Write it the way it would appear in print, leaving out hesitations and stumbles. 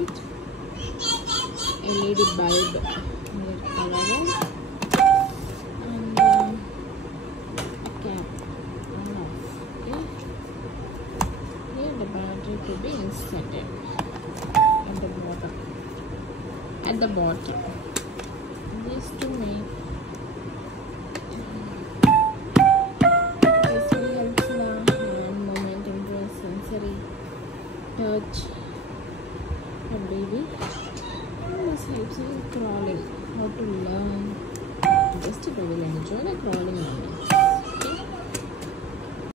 gold, LED bulb color, and cap on off. Okay, here the battery to be inserted at the bottom. This to make this will help the hand movement into a sensory touch a baby. This helps in crawling. How to learn. Just will enjoy the crawling moment.